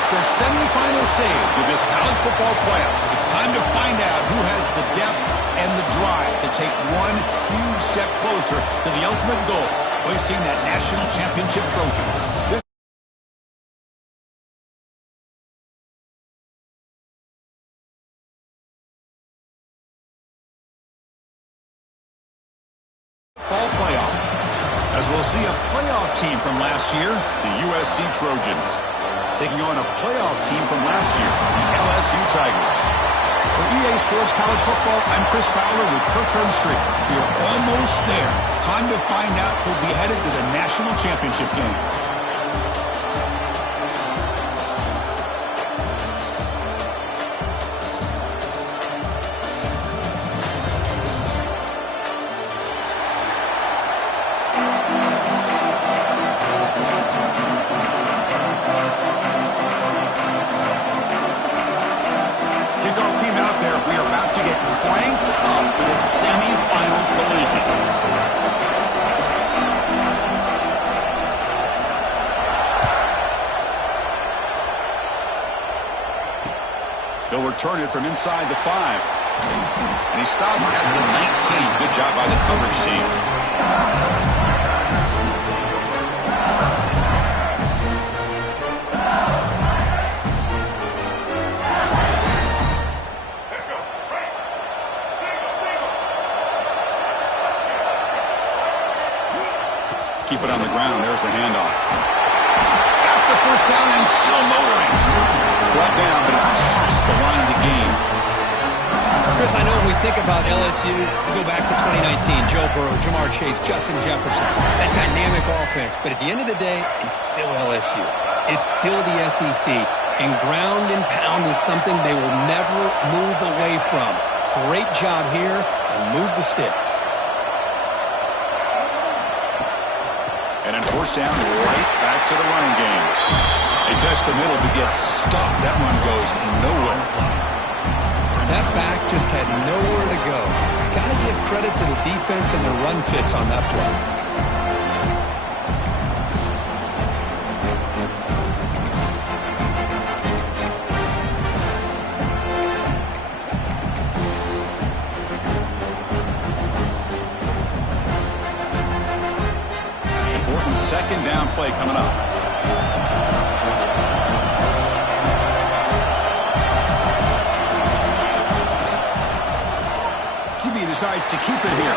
reached the semifinal stage of this college football playoff. It's time to find out who has the depth and the drive to take one huge step closer to the ultimate goal, hoisting that national championship trophy. Fall playoff, as we'll see a playoff team from last year, the USC Trojans, taking on a playoff team from last year, the LSU Tigers. For EA Sports College Football, I'm Chris Fowler with Kirk Herbstreit. We're almost there. Time to find out who'll be headed to the national championship game. He'll return it from inside the 5. And he stopped at the 19. Good job by the coverage team. Keep it on the ground. There's the handoff. Got the first down and still motoring. Brought down, but it's past the line of the game. Chris, I know when we think about LSU, we go back to 2019, Joe Burrow, Jamar Chase, Justin Jefferson, that dynamic offense. But at the end of the day, it's still LSU. It's still the SEC. And ground and pound is something they will never move away from. Great job here, and move the sticks. And on first down, right back to the running game. They test the middle, but gets stuffed. That run goes nowhere. That back just had nowhere to go. Got to give credit to the defense and the run fits on that play. Important second down play coming up. Decides to keep it here.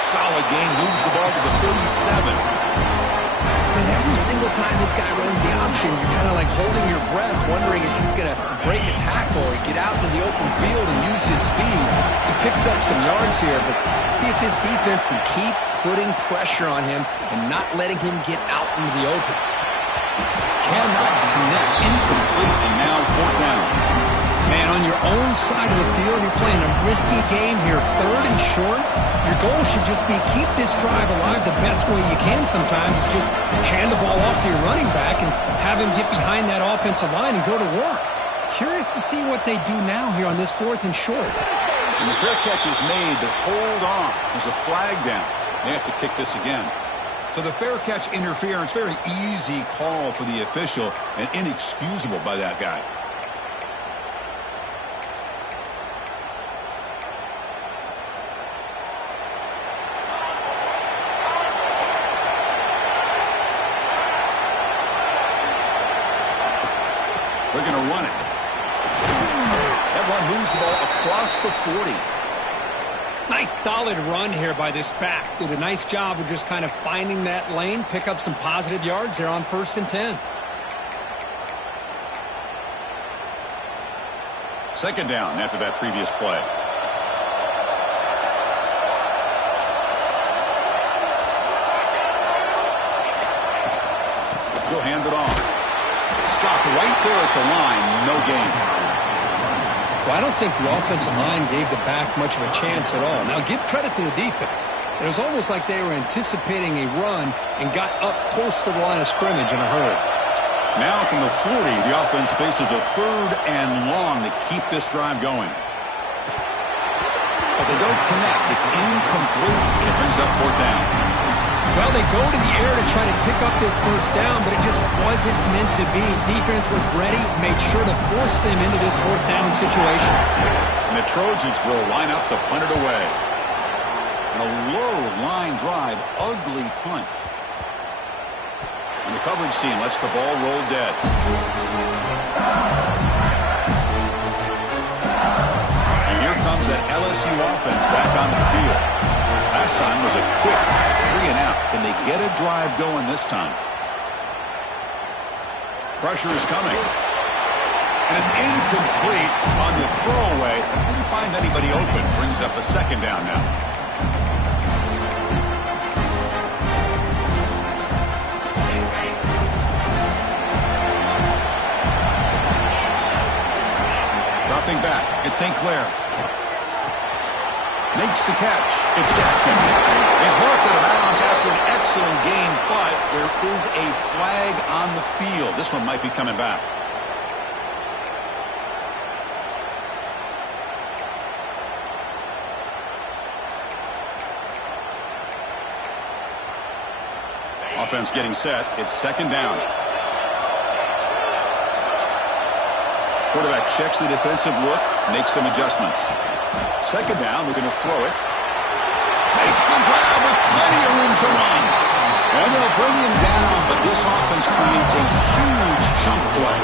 Solid game, moves the ball to the 37. And every single time this guy runs the option, you're kind of like holding your breath, wondering if he's going to break a tackle or get out into the open field and use his speed. He picks up some yards here, but see if this defense can keep putting pressure on him and not letting him get out into the open. Cannot connect, incomplete, and now fourth down. Man, on your own side of the field, you're playing a risky game here. Third and short, your goal should just be keep this drive alive the best way you can sometimes. Just hand the ball off to your running back and have him get behind that offensive line and go to work. Curious to see what they do now here on this fourth and short. And the fair catch is made, but hold on. There's a flag down. They have to kick this again. So the fair catch interference, very easy call for the official and inexcusable by that guy. They're going to run it. That run moves the ball across the 40. Nice solid run here by this back. Did a nice job of just kind of finding that lane, pick up some positive yards there on 1st and 10. Second down after that previous play. He'll hand it off. Stopped right there at the line. No gain. Well, I don't think the offensive line gave the back much of a chance at all. Now, give credit to the defense. It was almost like they were anticipating a run and got up close to the line of scrimmage in a hurry. Now from the 40, the offense faces a 3rd and long to keep this drive going. But they don't connect. It's incomplete, and it brings up fourth down. Well, they go to the air to try to pick up this first down, but it just wasn't meant to be. Defense was ready, made sure to force them into this fourth down situation. And the Trojans will line up to punt it away. And a low line drive, ugly punt. And the coverage team lets the ball roll dead. And here comes that LSU offense back onto the field. Last time was a quick 3-and-out. Can they get a drive going this time? Pressure is coming. And it's incomplete on the throwaway. Didn't find anybody open. Brings up a second down now. Dropping back. It's St. Clair. Makes the catch. It's Jackson. He's marked out of bounds after an excellent game, but there is a flag on the field. This one might be coming back. Offense getting set. It's second down. Quarterback checks the defensive look, makes some adjustments. Second down, we're going to throw it. Makes the grab with plenty of room to run. And they'll bring him down, but this offense creates a huge chunk play.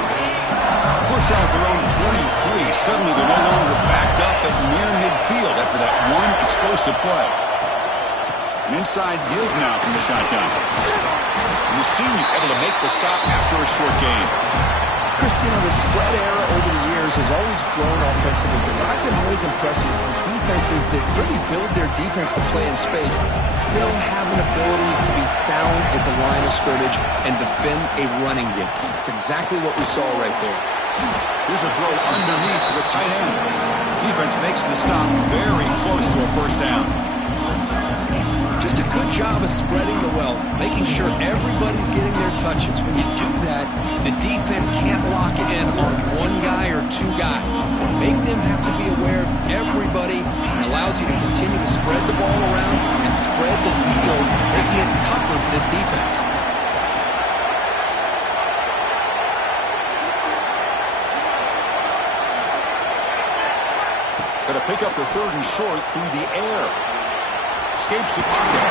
First down at their own 43. Suddenly they're no longer backed up at near midfield after that one explosive play. An inside give now from the shotgun. And the senior able to make the stop after a short gain. Christina, the spread era over the years has always grown offensively, but I've been always impressed with defenses that really build their defense to play in space, still have an ability to be sound at the line of scrimmage and defend a running game. It's exactly what we saw right there. Here's a throw underneath to the tight end. Defense makes the stop very close to a first down. Just a good job of spreading the wealth, making sure everybody's getting their touches. When you do that, the defense can't lock in on one guy or two guys. Make them have to be aware of everybody, and allows you to continue to spread the ball around and spread the field, making it tougher for this defense. Going to pick up the third and short through the air. Escapes the pocket.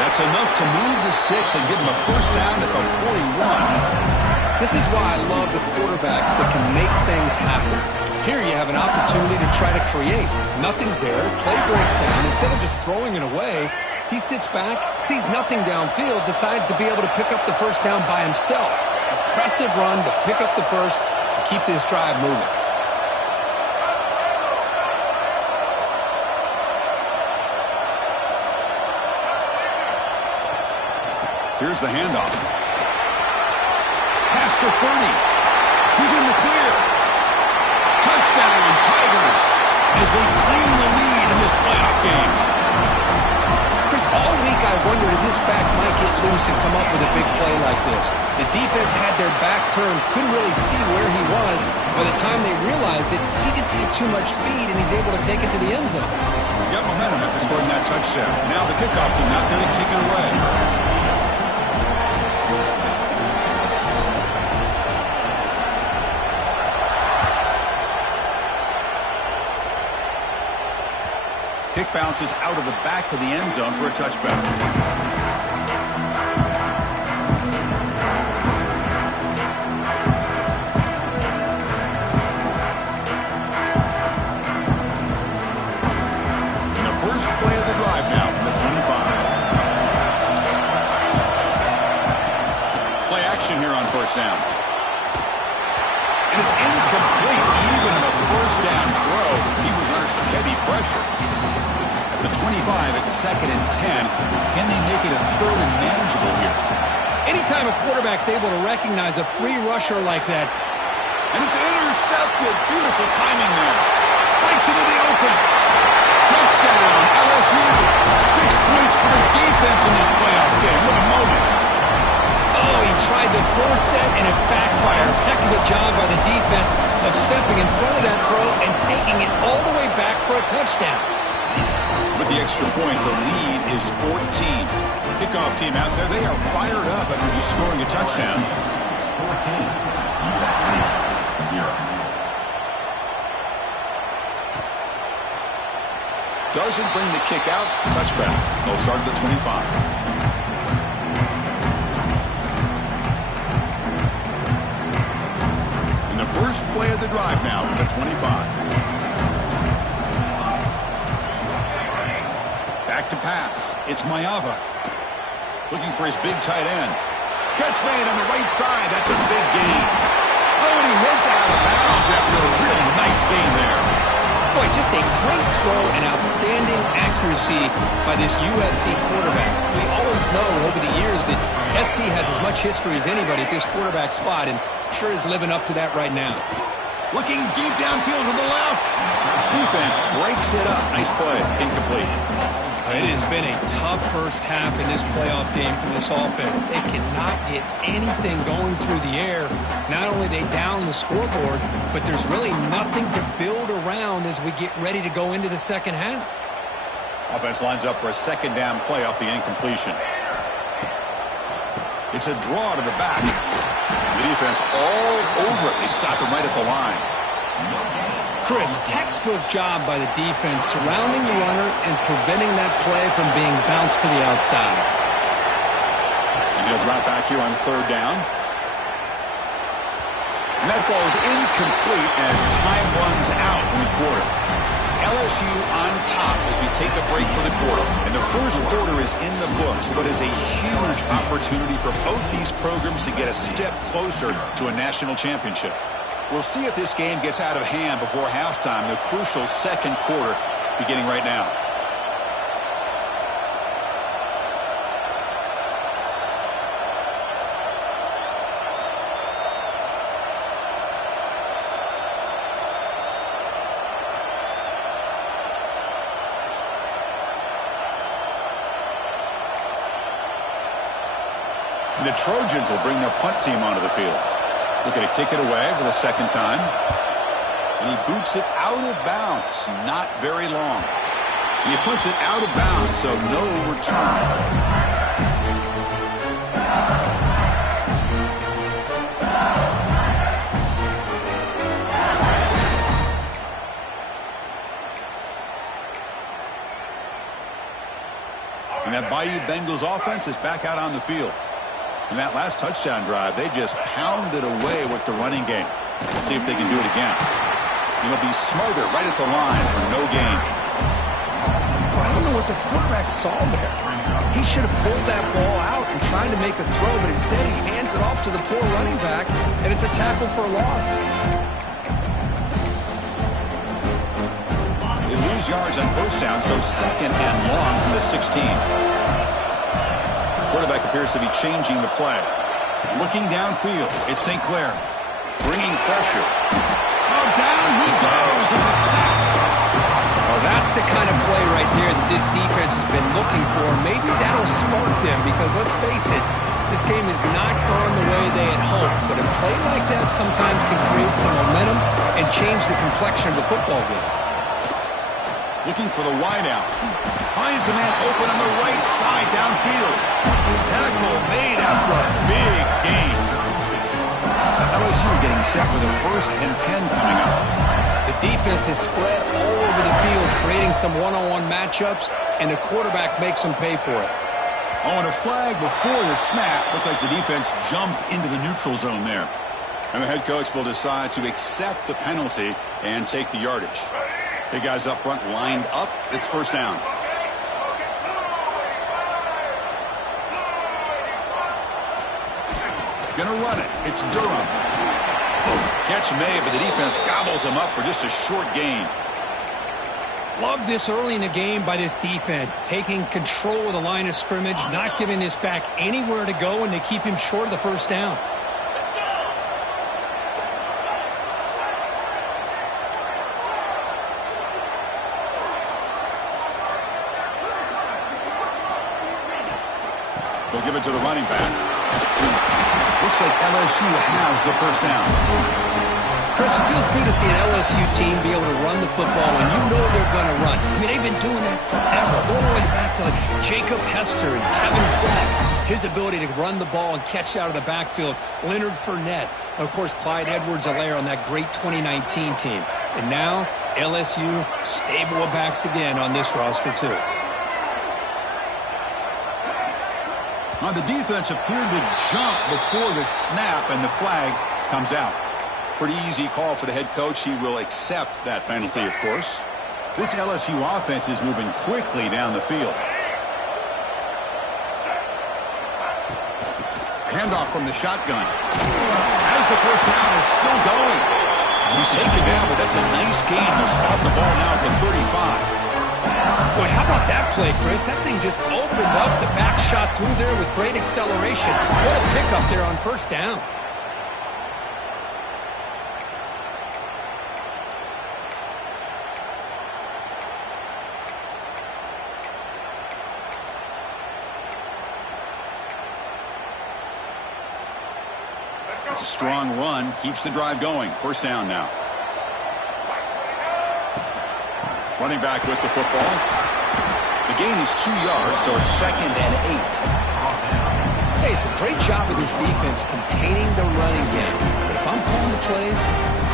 That's enough to move the sticks and give them a first down at the 41. This is why I love the quarterbacks that can make things happen. Here you have an opportunity to try to create. Nothing's there. Play breaks down. Instead of just throwing it away, he sits back, sees nothing downfield, decides to be able to pick up the first down by himself. Impressive run to pick up the first and keep this drive moving. Here's the handoff. Past the 30. Who's in the clear? Touchdown, Tigers, as they claim the lead in this playoff game. Chris, all week I wondered if this back might get loose and come up with a big play like this. The defense had their back turned, couldn't really see where he was. By the time they realized it, he just had too much speed, and he's able to take it to the end zone. Got momentum after scoring that touchdown. Now the kickoff team not there to kick it away. Kick bounces out of the back of the end zone for a touchback. And the first play of the drive now from the 25. Play action here on first down. And it's incomplete. Even in a first down throw, he was under some heavy pressure. The 25 at 2nd and 10. Can they make it a third and manageable here? Anytime a quarterback's able to recognize a free rusher like that. And it's intercepted. Beautiful timing there. Right into the open. Touchdown, LSU. 6 points for the defense in this playoff game. What a moment. Oh, he tried to force it, and it backfires. Heck of a job by the defense of stepping in front of that throw and taking it all the way back for a touchdown. With the extra point, the lead is 14. Kickoff team out there, they are fired up after just scoring a touchdown. 14, USC, 0. Doesn't bring the kick out. Touchback. They'll start at the 25. And the first play of the drive now from the 25. Back to pass. It's Mayava. Looking for his big tight end. Catch made on the right side. That's a big gain. Oh, and he hits out of bounds after a really nice gain there. Boy, just a great throw and outstanding accuracy by this USC quarterback. We always know over the years that SC has as much history as anybody at this quarterback spot, and sure is living up to that right now. Looking deep downfield to the left. Defense breaks it up. Nice play. Incomplete. It has been a tough first half in this playoff game for this offense. They cannot get anything going through the air. Not only they down the scoreboard, but there's really nothing to build around as we get ready to go into the second half. Offense lines up for a second down play off the incompletion. It's a draw to the back. The defense all over it. They stop him right at the line. Chris, textbook job by the defense surrounding the runner and preventing that play from being bounced to the outside. And he'll drop back here on third down. And that ball is incomplete as time runs out in the quarter. It's LSU on top as we take a break for the quarter. And the first quarter is in the books, but is a huge opportunity for both these programs to get a step closer to a national championship. We'll see if this game gets out of hand before halftime, the crucial second quarter beginning right now. And the Trojans will bring their punt team onto the field. Looking to kick it away for the second time. And he boots it out of bounds. Not very long. And he puts it out of bounds, so no return. And that Bayou Bengals offense is back out on the field. In that last touchdown drive, they just pounded away with the running game. Let's see if they can do it again. It'll be smothered right at the line for no gain. Well, I don't know what the quarterback saw there. He should have pulled that ball out and tried to make a throw, but instead he hands it off to the poor running back, and it's a tackle for a loss. They lose yards on first down, so second and long from the 16. Quarterback appears to be changing the play. Looking downfield, it's St. Clair. Bringing pressure. Oh, down he goes. It's a sack. Well, that's the kind of play right there that this defense has been looking for. Maybe that'll spark them because, let's face it, this game has not gone the way they had hoped. But a play like that sometimes can create some momentum and change the complexion of the football game. Looking for the wideout. Finds a man open on the right side downfield. Tackle made after a big gain. LSU getting set for the 1st and 10 coming up. The defense is spread all over the field, creating some one-on-one matchups, and the quarterback makes them pay for it. Oh, and a flag before the snap. Looked like the defense jumped into the neutral zone there. And the head coach will decide to accept the penalty and take the yardage. Big guys up front lined up. It's first down. Gonna run it. It's Durham. Catch made, but the defense gobbles him up for just a short gain. Love this early in the game by this defense, taking control of the line of scrimmage, not giving this back anywhere to go, and they keep him short of the first down. They'll give it to the running back. Looks like LSU has the first down. Chris, it feels good to see an LSU team be able to run the football when you know they're going to run. I mean, they've been doing that forever, all the way back to like Jacob Hester and Kevin Fleck. His ability to run the ball and catch out of the backfield. Leonard Fournette. And of course, Clyde Edwards-Helaire on that great 2019 team. And now, LSU stable of backs again on this roster, too. Now, the defense appeared to jump before the snap, and the flag comes out. Pretty easy call for the head coach. He will accept that penalty, of course. This LSU offense is moving quickly down the field. Handoff from the shotgun. As the first down is still going. He's taken down, but that's a nice gain. They'll spot the ball now at the 35. Boy, how about that play, Chris? That thing just opened up. The back shot through there with great acceleration. What a pickup there on first down. It's a strong run. Keeps the drive going. First down now. Running back with the football. The gain is 2 yards, so it's 2nd and 8. Hey, it's a great job of this defense containing the running game. But if I'm calling the plays,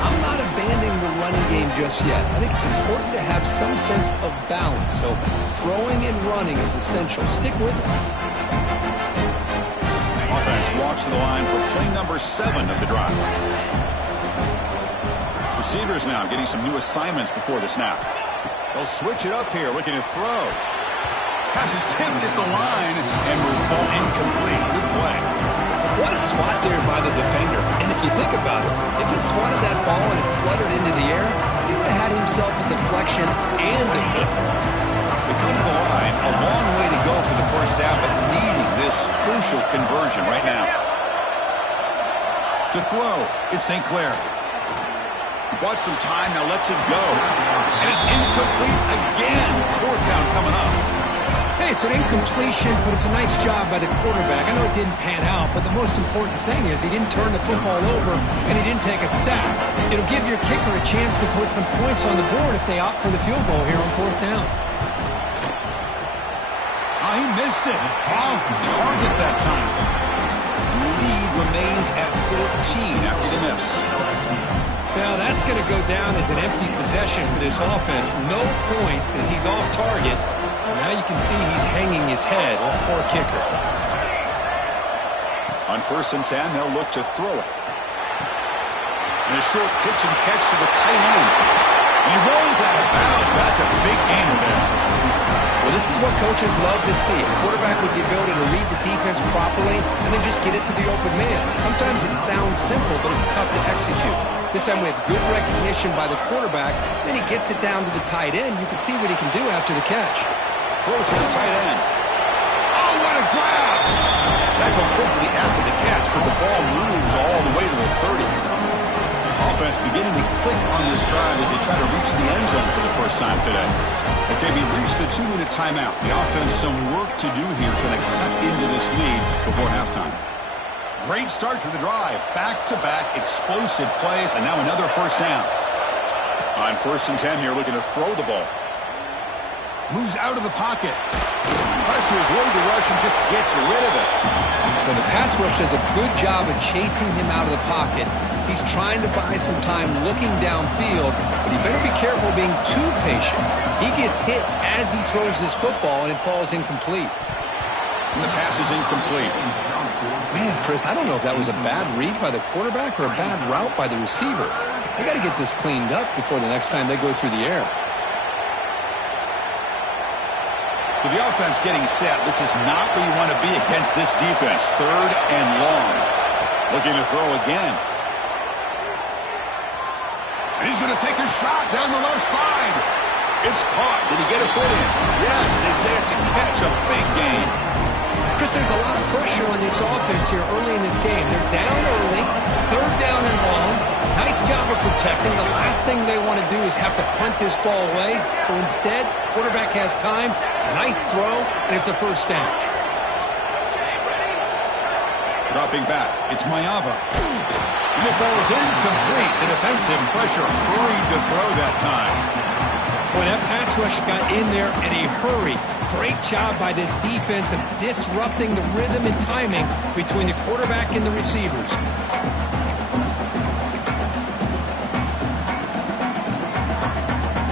I'm not abandoning the running game just yet. I think it's important to have some sense of balance. So throwing and running is essential. Stick with it. Offense walks to the line for play number 7 of the drive. Receivers now getting some new assignments before the snap. They'll switch it up here, looking to throw. Pass is tipped at the line and will fall incomplete. Good play. What a swat there by the defender. And if you think about it, if he swatted that ball and it fluttered into the air, he would have had himself a deflection and a kick. They come to the line, a long way to go for the first down, but needing this crucial conversion right now. To throw, it's St. Clair. Bought some time, now lets it go. And it's incomplete again. 4th down coming up. Hey, it's an incompletion, but it's a nice job by the quarterback. I know it didn't pan out, but the most important thing is he didn't turn the football over and he didn't take a sack. It'll give your kicker a chance to put some points on the board if they opt for the field goal here on 4th down. Oh, he missed it. Off target that time. Lead remains at 14 after the miss. Now, that's going to go down as an empty possession for this offense. No points as he's off target. Now you can see he's hanging his head. Oh, poor kicker. On 1st and 10, they'll look to throw it. And a short pitch and catch to the tight end. He rolls out of bounds. That's a big gain there. Well, this is what coaches love to see. A quarterback with the ability to read the defense properly and then just get it to the open man. Sometimes it sounds simple, but it's tough to execute. This time we have good recognition by the quarterback. Then he gets it down to the tight end. You can see what he can do after the catch. Throws to the tight end. Oh, what a grab! Tackle quickly after the catch, but the ball moves all the way to the 30. Offense beginning to click on this drive as they try to reach the end zone for the first time today. Okay, we reached the 2-minute timeout. The offense some work to do here trying to cut into this lead before halftime. Great start to the drive. Back-to-back explosive plays, and now another first down. On 1st and 10 here, looking to throw the ball. Moves out of the pocket. Tries to avoid the rush and just gets rid of it. Well, the pass rush does a good job of chasing him out of the pocket. He's trying to buy some time looking downfield, but he better be careful being too patient. He gets hit as he throws this football, and it falls incomplete. And the pass is incomplete. Man, Chris, I don't know if that was a bad read by the quarterback or a bad route by the receiver. They got to get this cleaned up before the next time they go through the air. So the offense getting set. This is not where you want to be against this defense. 3rd and long. Looking to throw again. And he's going to take a shot down the left side. It's caught. Did he get a foot in? Yes, they say it's a catch, a big gain. Chris, there's a lot of pressure on this offense here early in this game. They're down early, 3rd down and long. Nice job of protecting. The last thing they want to do is have to punt this ball away. So instead, quarterback has time, nice throw, and it's a first down. Dropping back, it's Mayava. And it falls incomplete. The defensive pressure hurried to throw that time. Boy, that pass rush got in there in a hurry. Great job by this defense of disrupting the rhythm and timing between the quarterback and the receivers.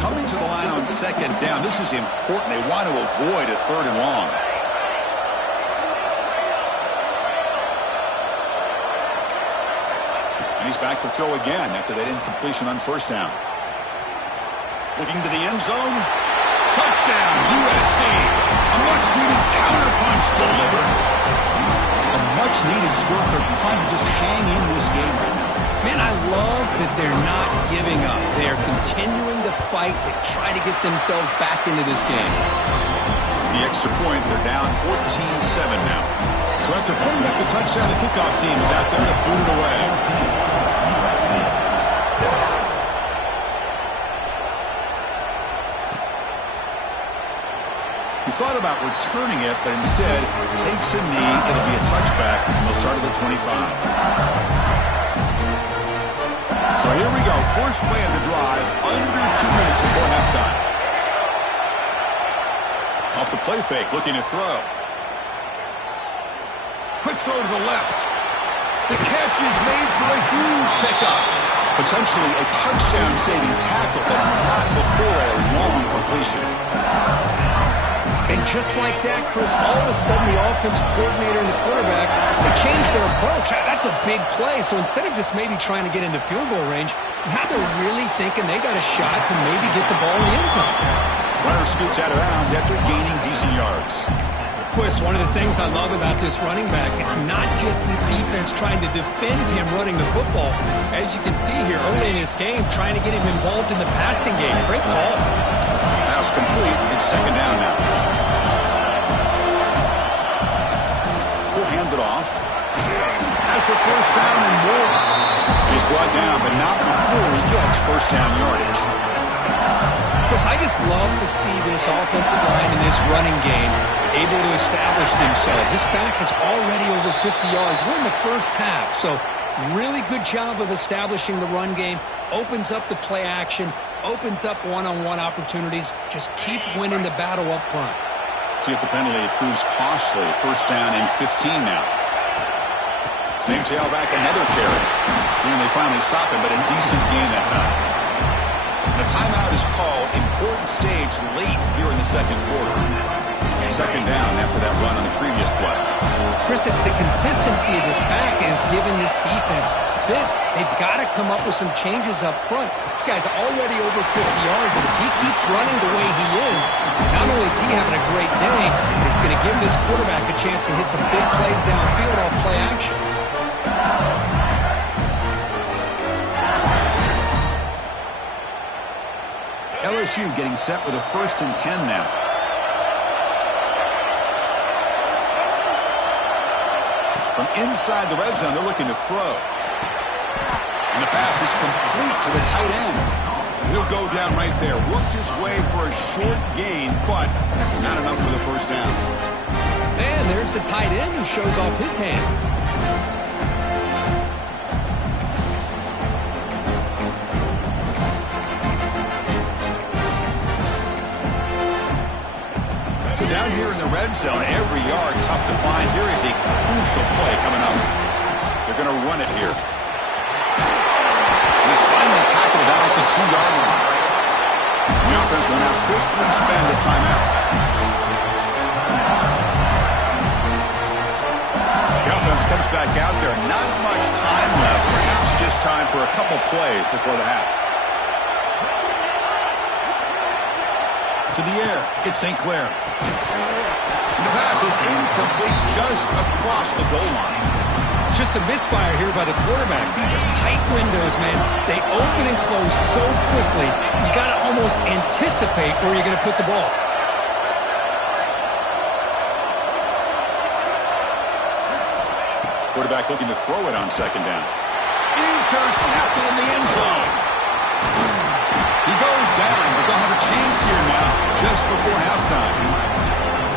Coming to the line on second down. This is important. They want to avoid a 3rd and long. And he's back to throw again after that incompletion on 1st down. Looking to the end zone. Touchdown, USC. A much-needed counterpunch delivered. A much-needed score for trying to just hang in this game right now. Man, I love that they're not giving up. They're continuing to fight to try to get themselves back into this game. The extra point, they're down 14-7 now. So after putting up the touchdown, the kickoff team is out there to boot it away. He thought about returning it, but instead takes a knee. It'll be a touchback, and they'll start at the 25. So here we go. First play of the drive, under 2 minutes before halftime. Off the play fake, looking to throw. Quick throw to the left. The catch is made for a huge pickup. Potentially a touchdown-saving tackle, but not before a long completion. And just like that, Chris, all of a sudden the offensive coordinator and the quarterback, they changed their approach. That's a big play. So instead of just maybe trying to get into field goal range, now they're really thinking they got a shot to maybe get the ball in the end zone. Runner scoots out of bounds after gaining decent yards. Chris, one of the things I love about this running back, it's not just this defense trying to defend him running the football. As you can see here early in this game, trying to get him involved in the passing game. Great call. Pass complete. It's 2nd down now. He'll hand it off. Has the 1st down and more. He's brought down, but not before he gets 1st down yardage. Chris, I just love to see this offensive line in this running game able to establish themselves. This back is already over 50 yards. We're in the first half, so really good job of establishing the run game. Opens up the play action, opens up one-on-one opportunities. Just keep winning the battle up front. See if the penalty proves costly. 1st down and 15 now. Same tailback, another carry. And they finally stop him, but a decent gain that time. The timeout is called. Important stage late here in the 2nd quarter. 2nd down after that run on the previous play. Chris, it's the consistency of this back is giving this defense fits. They've got to come up with some changes up front. This guy's already over 50 yards, and if he keeps running the way he is, not only is he having a great day, it's going to give this quarterback a chance to hit some big plays downfield off play action. LSU getting set with a 1st and 10 now. From inside the red zone, they're looking to throw. And the pass is complete to the tight end. He'll go down right there. Worked his way for a short gain, but not enough for the 1st down. And there's the tight end who shows off his hands. So down here in the red zone, every yard tough to find. Here is a crucial play coming up. They're going to run it here. And he's finally tackled out at the 2-yard line. The offense will now quickly spend a timeout. The offense comes back out there. Not much time left. Perhaps just time for a couple plays before the half. To the air. It's St. Clair. The pass is incomplete just across the goal line. Just a misfire here by the quarterback. These are tight windows, man. They open and close so quickly. You got to almost anticipate where you're going to put the ball. Quarterback looking to throw it on 2nd down. Intercepted in the end zone. He goes down, but they'll have a chance here now just before halftime.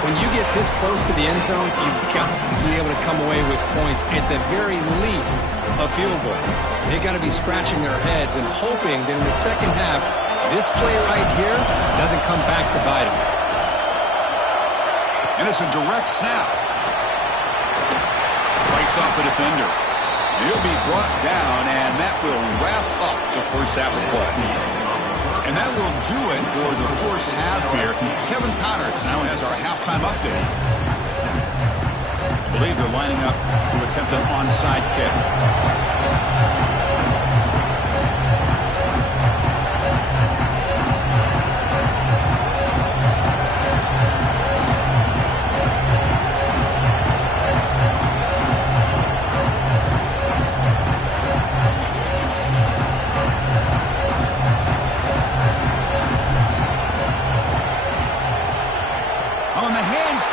When you get this close to the end zone, you've got to be able to come away with points, at the very least, a field goal. They got to be scratching their heads and hoping that in the second half, this play right here doesn't come back to bite them. And it's a direct snap. Breaks off the defender. He'll be brought down, and that will wrap up the first half of play. And that will do it for the first half here. Kevin Connors now has our halftime update. I believe they're lining up to attempt an onside kick.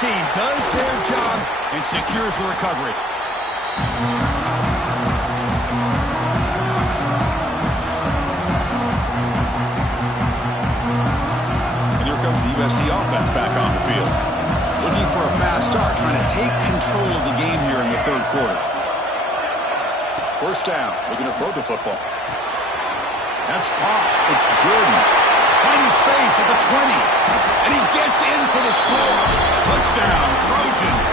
Team does their job and secures the recovery. And here comes the USC offense back on the field. Looking for a fast start, trying to take control of the game here in the third quarter. First down, looking to throw the football. That's caught. It's Jordan. Finding space at the 20. And he gets in for the score. Touchdown, Trojans.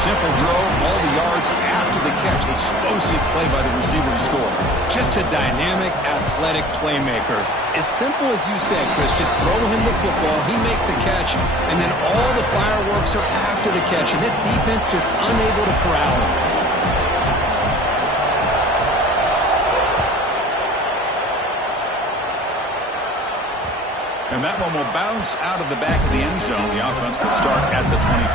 Simple throw, all the yards after the catch. Explosive play by the receiver to score. Just a dynamic, athletic playmaker. As simple as you said, Chris, just throw him the football, he makes a catch, and then all the fireworks are after the catch. And this defense just unable to corral him. And that one will bounce out of the back of the end zone. The offense will start at the 25.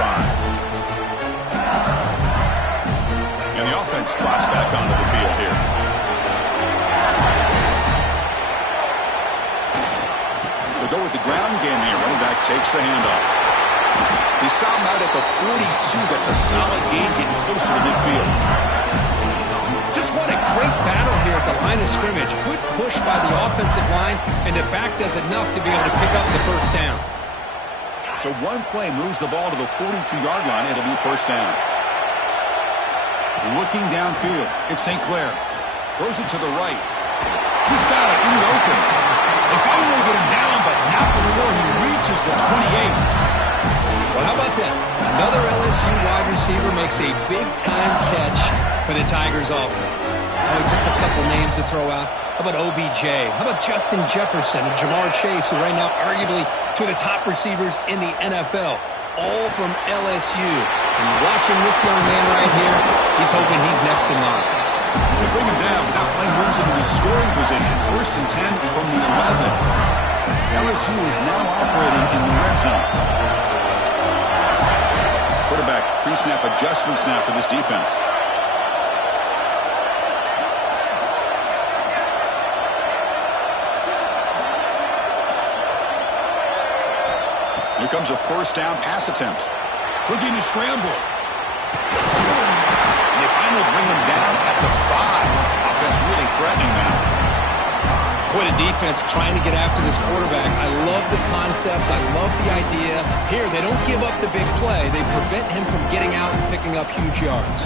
And the offense trots back onto the field here. To go with the ground game here, running back takes the handoff. He stopped out at the 42. That's a solid gain, getting closer to midfield. Just what a great battle here at the line of scrimmage. Good push by the offensive line, and the back does enough to be able to pick up the first down. So one play moves the ball to the 42-yard line. It'll be first down. Looking downfield, it's St. Clair. Throws it to the right. He's got it in the open. They finally get him down, but not before he reaches the 28. Well, how about that? Another LSU wide receiver makes a big-time catch for the Tigers offense. Oh, just a couple names to throw out. How about OBJ? How about Justin Jefferson and Jamar Chase, who right now arguably two of the top receivers in the NFL, all from LSU. And watching this young man right here, he's hoping he's next in line. They bring him down. That play moves him into scoring position. First and 10 from the 11. LSU is now operating in the red zone. Quarterback pre-snap adjustments now for this defense. Here comes a first down pass attempt. Looking to scramble. And they finally bring him down at the 5. Offense really threatening now. Boy, the defense trying to get after this quarterback. I love the concept. I love the idea. Here, they don't give up the big play. They prevent him from getting out and picking up huge yards.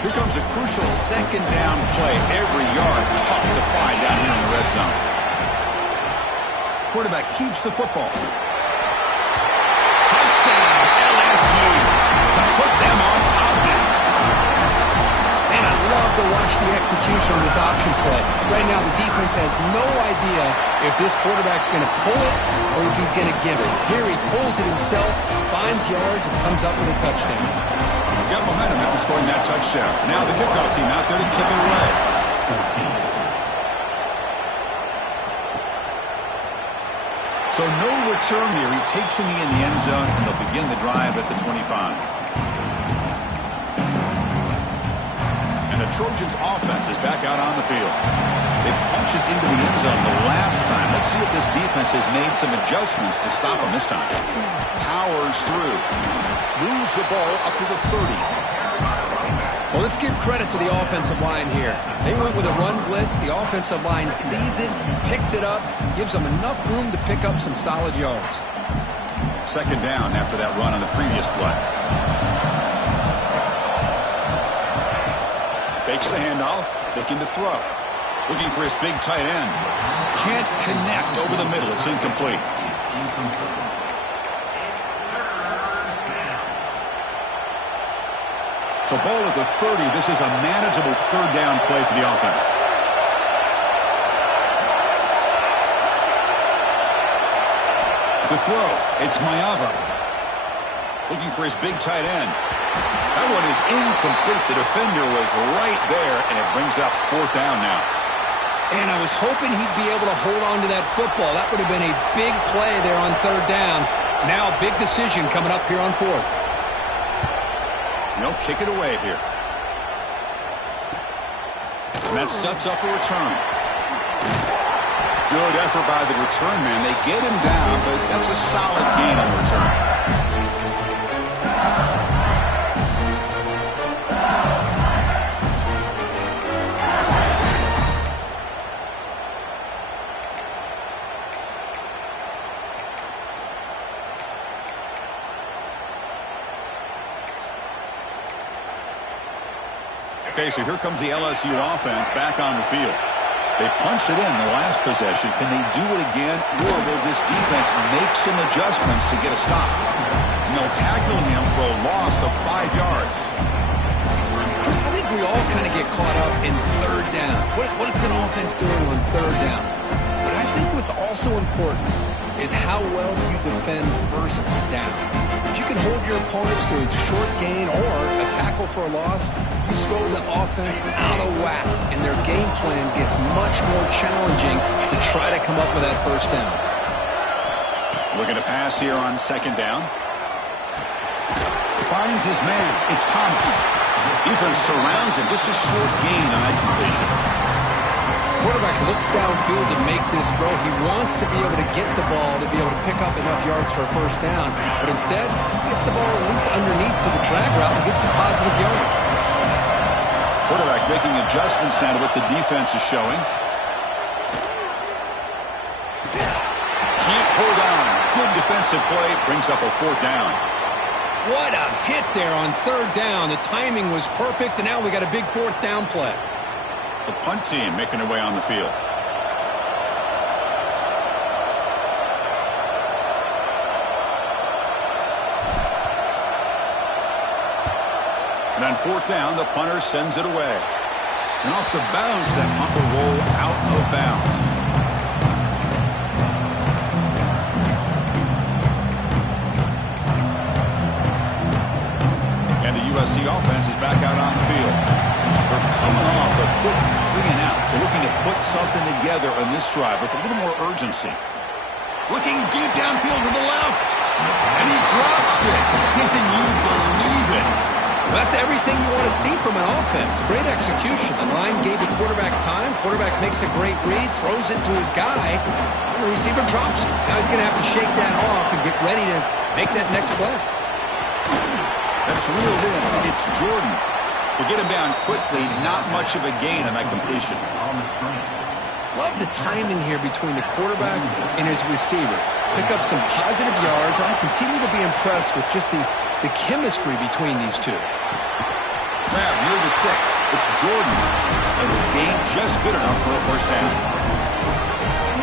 Here comes a crucial second down play. Every yard tough to find down here in the red zone. Quarterback keeps the football. Touchdown, LSU, to put them on top now. And I love to watch the execution on this option play. Right now, the defense has no idea if this quarterback's going to pull it or if he's going to give it. Here he pulls it himself, finds yards, and comes up with a touchdown. Got momentum after scoring that touchdown. Now the kickoff team out there to kick it away. 14. So no return here. He takes him in the end zone, and they'll begin the drive at the 25. And the Trojans' offense is back out on the field. They punched it into the end zone the last time. Let's see if this defense has made some adjustments to stop them this time. Powers through. Moves the ball up to the 30. Well, let's give credit to the offensive line here. They went with a run blitz. The offensive line sees it, picks it up, gives them enough room to pick up some solid yards. Second down after that run on the previous play. Fakes the handoff, looking to throw. Looking for his big tight end. Can't connect over the middle. It's incomplete. So ball at the 30. This is a manageable third down play for the offense. To throw, it's Mayava. Looking for his big tight end. That one is incomplete. The defender was right there, and it brings up fourth down now. And I was hoping he'd be able to hold on to that football. That would have been a big play there on third down. Now a big decision coming up here on fourth. They'll kick it away here. And that sets up a return. Good effort by the return man. They get him down, but that's a solid gain on return. Okay, so here comes the LSU offense back on the field. They punched it in the last possession. Can they do it again, or will this defense make some adjustments to get a stop? And they'll tackle him for a loss of 5 yards. Chris, I think we all kind of get caught up in third down. What's an offense doing on third down? But I think what's also important is how well you defend first down. If you can hold your opponents to a short gain or a tackle for a loss, you throw the offense out of whack, and their game plan gets much more challenging to try to come up with that first down. Looking to pass here on second down. Finds his man. It's Thomas. Defense surrounds him. Just a short gain on that completion. Quarterback looks downfield to make this throw. He wants to be able to get the ball to be able to pick up enough yards for a first down. But instead, he gets the ball at least underneath to the drag route and gets some positive yards. Quarterback making adjustments now to what the defense is showing. Can't hold on. Good defensive play. Brings up a fourth down. What a hit there on third down. The timing was perfect, and now we got a big fourth down play. The punt team making their way on the field. And on fourth down, the punter sends it away. And off the bounce, that punt will roll out of bounds. And the USC offense is back out on the field. They're coming off a quick 3 and out, so looking to put something together on this drive with a little more urgency. Looking deep downfield to the left, and he drops it. Can you believe it? Well, that's everything you want to see from an offense. Great execution. The line gave the quarterback time. Quarterback makes a great read, throws it to his guy, and the receiver drops it. Now he's going to have to shake that off and get ready to make that next play. That's reeled in. It's Jordan. To get him down quickly, not much of a gain on that completion. Love the timing here between the quarterback and his receiver. Pick up some positive yards. I continue to be impressed with just the chemistry between these two. Grab near the sticks. It's Jordan. And the gain just good enough for a first down.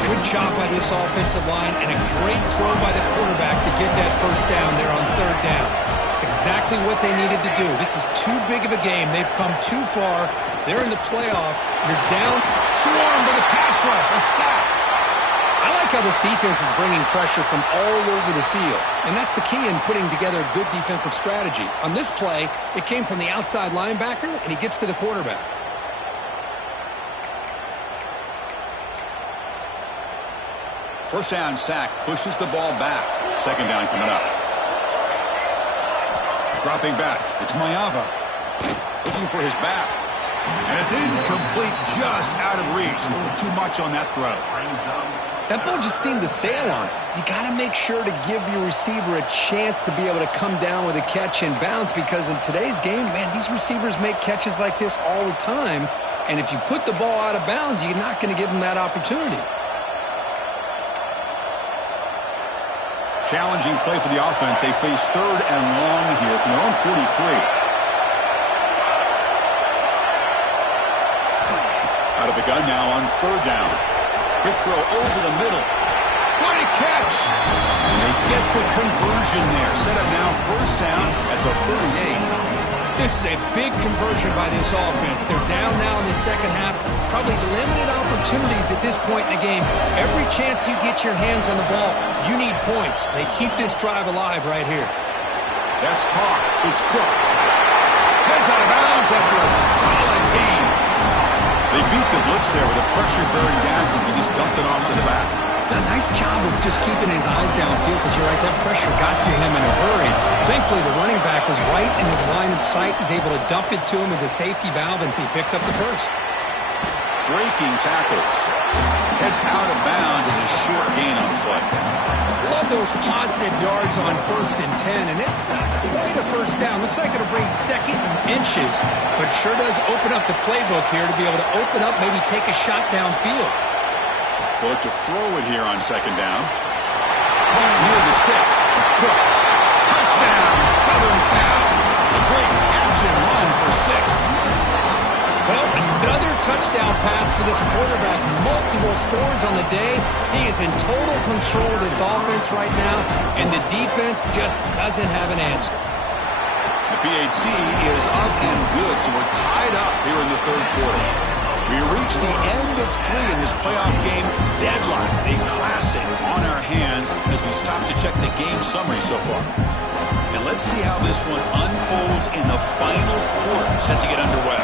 Good job by this offensive line and a great throw by the quarterback to get that first down there on third down. It's exactly what they needed to do. This is too big of a game. They've come too far. They're in the playoff. You're down. Swarmed by the pass rush. A sack. I like how this defense is bringing pressure from all over the field. And that's the key in putting together a good defensive strategy. On this play, it came from the outside linebacker, and he gets to the quarterback. First down sack. Pushes the ball back. Second down coming up. Dropping back. It's Mayava. Looking for his back. And it's incomplete, just out of reach. A little too much on that throw. That ball just seemed to sail on it. You got to make sure to give your receiver a chance to be able to come down with a catch and bounce, because in today's game, man, these receivers make catches like this all the time. And if you put the ball out of bounds, you're not going to give them that opportunity. Challenging play for the offense. They face 3rd and long here from their own 43. Out of the gun now on 3rd down. Quick throw over the middle. What a catch! And they get the conversion there. Set up now 1st down at the 38. This is a big conversion by this offense. They're down now in the second half. Probably limited opportunities at this point in the game. Every chance you get your hands on the ball, you need points. They keep this drive alive right here. That's caught. It's Cook. Heads out of bounds after a solid gain. They beat the blitz there with the pressure bearing down. He just dumped it off to the back. A nice job of just keeping his eyes downfield, because you're right, that pressure got to him in a hurry. Thankfully, the running back was right in his line of sight. He's able to dump it to him as a safety valve, and he picked up the first. Breaking tackles. Heads out of bounds as a short gain on the play. Love those positive yards on 1st and 10, and it's not quite a first down. Looks like it'll bring 2nd and inches, but sure does open up the playbook here to be able to open up, maybe take a shot downfield. Look to throw it here on 2nd down. Near the sticks. It's Cook. Touchdown, Southern Cal. A great catch and run for 6. Well, another touchdown pass for this quarterback. Multiple scores on the day. He is in total control of this offense right now, and the defense just doesn't have an answer. The PAT is up and good, so we're tied up here in the 3rd quarter. We reach the end of 3 in this playoff game. Deadlocked, a classic on our hands as we stop to check the game summary so far. And let's see how this one unfolds in the final quarter set to get underway.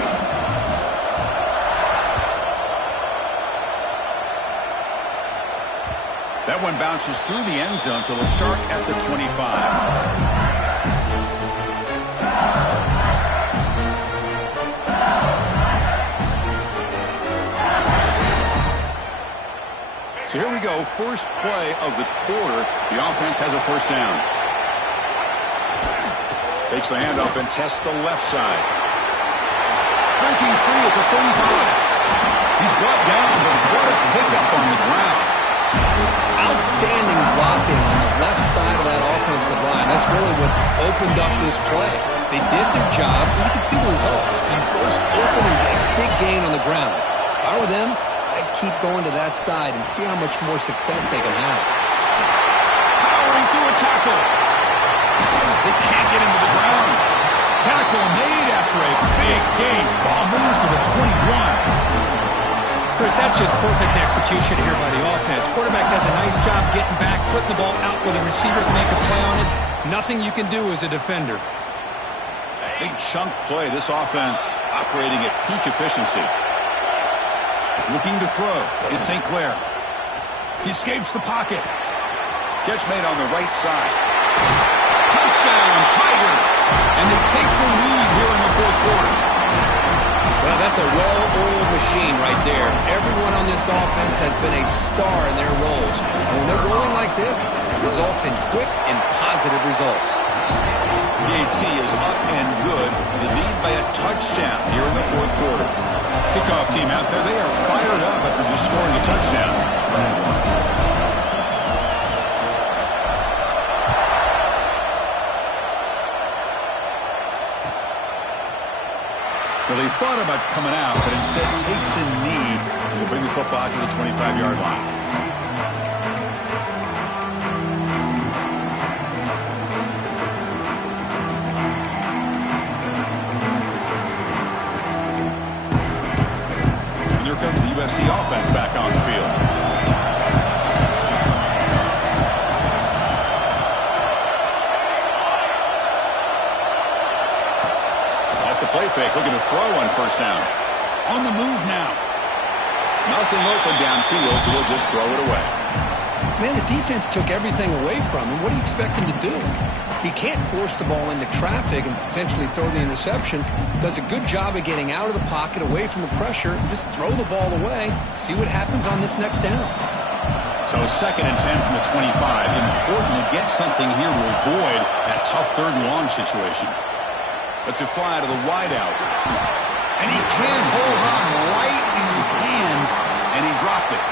That one bounces through the end zone, so they'll start at the 25. So here we go, first play of the quarter. The offense has a 1st down. Takes the handoff and tests the left side. Breaking free at the 35. He's brought down, but what a pickup on the ground. Outstanding blocking on the left side of that offensive line. That's really what opened up this play. They did their job, and you can see the results. They burst open and get a big gain on the ground. If I were them, I'd keep going to that side and see how much more success they can have. Powering through a tackle. They can't get him to the ground. Tackle made after a big gain. Ball moves to the 21. Chris, that's just perfect execution here by the offense. Quarterback does a nice job getting back, putting the ball out where the receiver can make a play on it. Nothing you can do as a defender. Big chunk play. This offense operating at peak efficiency. Looking to throw. It's St. Clair. He escapes the pocket. Catch made on the right side. Touchdown, Tigers! And they take the lead here in the 4th quarter. Well, that's a well-oiled machine right there. Everyone on this offense has been a star in their roles. And when they're rolling like this, it results in quick and positive results. PAT is up and good. They lead by a touchdown here in the 4th quarter. Kickoff team out there, they are fired up after just scoring a touchdown. Well, he thought about coming out, but instead takes a knee to bring the football to the 25-yard line. And here comes the USC offense back on the field. Play fake, looking to throw on 1st down. On the move now. Nothing open downfield, so we'll just throw it away. Man, the defense took everything away from him. What do you expect him to do? He can't force the ball into traffic and potentially throw the interception. Does a good job of getting out of the pocket, away from the pressure, just throw the ball away. See what happens on this next down. So 2nd and 10 from the 25. Important to get something here to avoid that tough 3rd and long situation. Let's it fly to the wideout. And he can't hold on right in his hands, and he dropped it.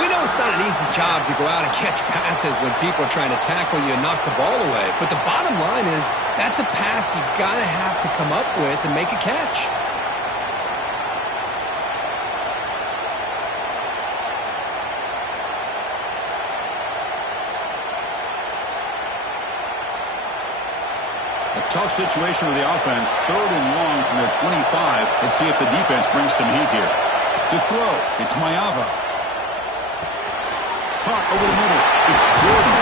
We know it's not an easy job to go out and catch passes when people are trying to tackle you and knock the ball away. But the bottom line is that's a pass you got to have to come up with and make a catch. A tough situation for the offense. 3rd and long from their 25. Let's see if the defense brings some heat here. To throw, it's Mayava. Caught over the middle. It's Jordan.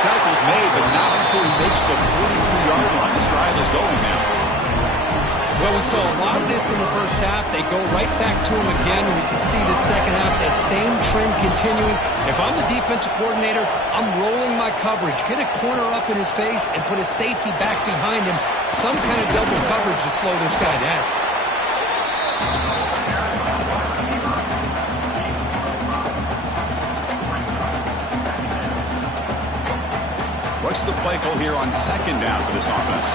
Tackle's made, but not before he makes the 43-yard line. This drive is going now. Well, we saw a lot of this in the first half. They go right back to him again, and we can see the second half, that same trend continuing. If I'm the defensive coordinator, I'm rolling my coverage. Get a corner up in his face and put a safety back behind him. Some kind of double coverage to slow this guy down. What's the play call here on 2nd down for this offense?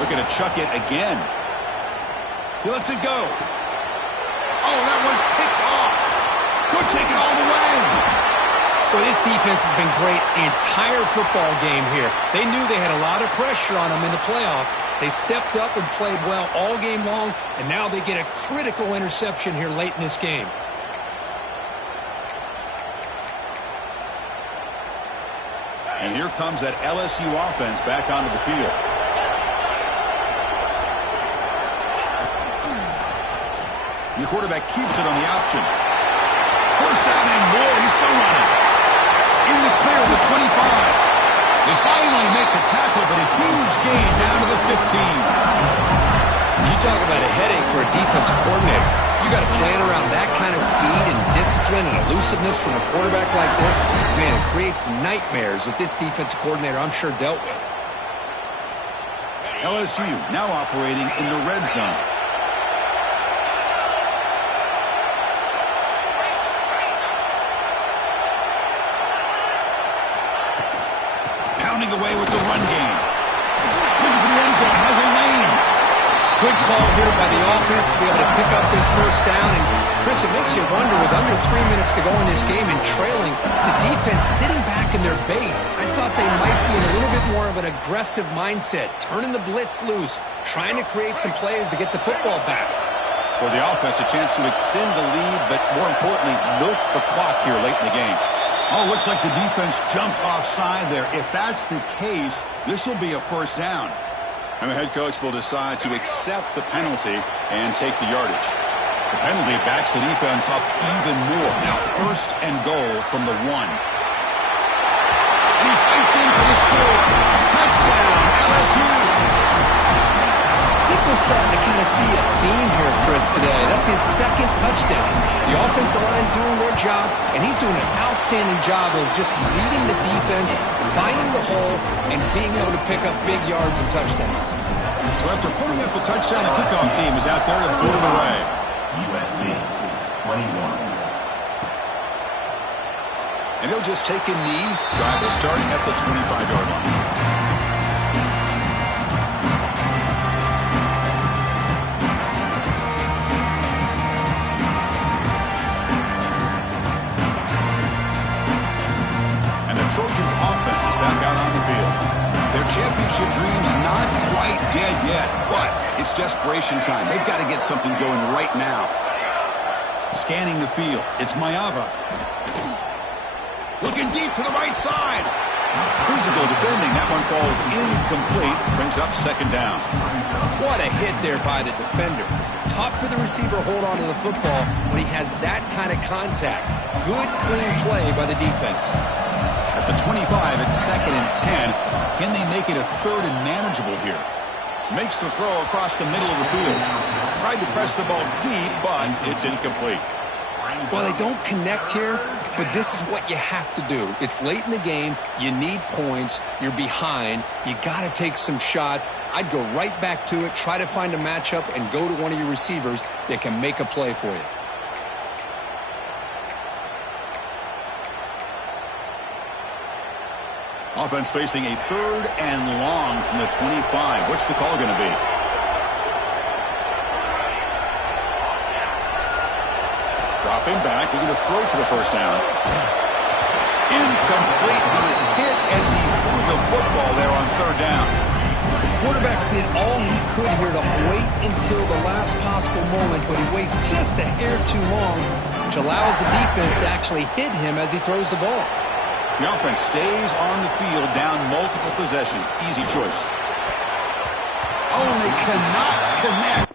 Looking to chuck it again. He lets it go. Oh, that one's picked off. Could take it all the way. Well, this defense has been great the entire football game here. They knew they had a lot of pressure on them in the playoff. They stepped up and played well all game long, and now they get a critical interception here late in this game. And here comes that LSU offense back onto the field. Your quarterback keeps it on the option. 1st down and more. He's still running. In the clear of the 25. They finally make the tackle, but a huge gain down to the 15. You talk about a headache for a defensive coordinator. You got to plan around that kind of speed and discipline and elusiveness from a quarterback like this. Man, it creates nightmares that this defensive coordinator, I'm sure, dealt with. LSU now operating in the red zone. Pounding away with the run game. Looking for the end zone. Has a lane. Good call here by the offense to be able to pick up this 1st down. And, Chris, it makes you wonder, with under 3 minutes to go in this game and trailing, the defense sitting back in their base, I thought they might be in a little bit more of an aggressive mindset, turning the blitz loose, trying to create some plays to get the football back. For the offense, a chance to extend the lead, but more importantly, milk the clock here late in the game. Oh, looks like the defense jumped offside there. If that's the case, this will be a 1st down. And the head coach will decide to accept the penalty and take the yardage. The penalty backs the defense up even more. Now 1st and goal from the 1. And he fights in for the score. Touchdown, LSU. I think we're starting to kind of see a theme here, Chris, today. That's his 2nd touchdown. The offensive line doing their job, and he's doing an outstanding job of just leading the defense, finding the hole, and being able to pick up big yards and touchdowns. So after putting up a touchdown, the kickoff team is out there to boot it away. USC 21. And he'll just take a knee. Drive will start at the 25-yard line. Trojans offense is back out on the field. Their championship dreams not quite dead yet, but it's desperation time. They've got to get something going right now. Scanning the field, it's Mayava. Looking deep to the right side. Physical defending, that one falls incomplete, brings up 2nd down. What a hit there by the defender. Tough for the receiver to hold on to the football when he has that kind of contact. Good, clean play by the defense. At the 25, it's 2nd and 10. Can they make it a 3rd and manageable here? Makes the throw across the middle of the field. Tried to press the ball deep, but it's incomplete. Well, they don't connect here, but this is what you have to do. It's late in the game. You need points. You're behind. You got to take some shots. I'd go right back to it, try to find a matchup, and go to one of your receivers that can make a play for you. Offense facing a 3rd and long from the 25. What's the call going to be? dropping back. He's going to throw for the first down. Incomplete. He was hit as he threw the football there on third down. The quarterback did all he could here to wait until the last possible moment, but he waits just a hair too long, which allows the defense to actually hit him as he throws the ball. The offense stays on the field down multiple possessions. Easy choice. Oh, and they cannot connect.